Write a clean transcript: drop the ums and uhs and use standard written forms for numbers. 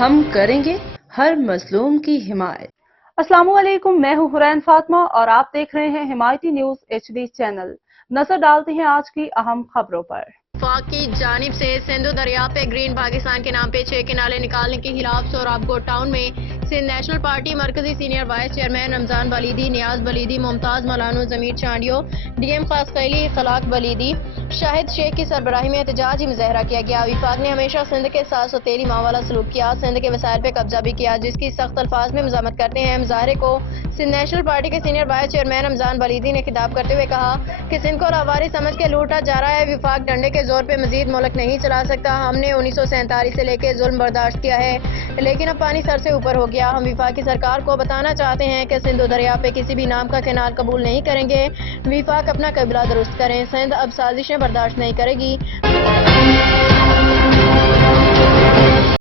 ہم کریں گے ہر مظلوم کی حمایت۔ السلام علیکم، میں ہوں حرین فاطمہ اور آپ دیکھ رہے ہیں حمایتی نیوز HD چینل۔ نظر ڈالتے ہیں آج کی اہم خبروں پر۔ وفاق کی جانب سے سندھو دریا پہ گرین پاکستان کے نام پہ 6 کنالے نکالنے کے خلاف سوراب کوٹ ٹاؤن میں سندھ نیشنل پارٹی مرکزی سینئر وائس چیئرمین رمضان ولیدی، نیاز ولیدی، ممتاز مولانو، ضمیر چانڈیو، DM خاص قیلی، خلاق ولیدی، شاہد شیخ کی سربراہی میں احتجاجی مظاہرہ کیا گیا۔ وفاق نے ہمیشہ سندھ کے ساتھ سوتیلی ماں والا سلوک کیا، سندھ کے وسائل پہ قبضہ بھی کیا، جس کی سخت الفاظ میں مذمت کرتے ہیں۔ مظاہرے کو سندھ نیشنل پارٹی کے سینئر وائس چیئرمین رمضان ولیدی نے خطاب کرتے ہوئے کہا کہ سندھ کو لاواری سمجھ کے لوٹا جا رہا ہے۔ وفاق ڈنڈے کے زور پہ مزید ملک نہیں چلا سکتا۔ ہم نے 1947 سے لے کے ظلم برداشت کیا ہے، لیکن اب پانی سر سے اوپر ہو گیا۔ ہم وفاقی سرکار کو بتانا چاہتے ہیں کہ سندھو دریا پہ کسی بھی نام کا کینال قبول نہیں کریں گے۔ وفاق اپنا قبلہ درست کریں، سندھ اب سازشیں برداشت نہیں کرے گی۔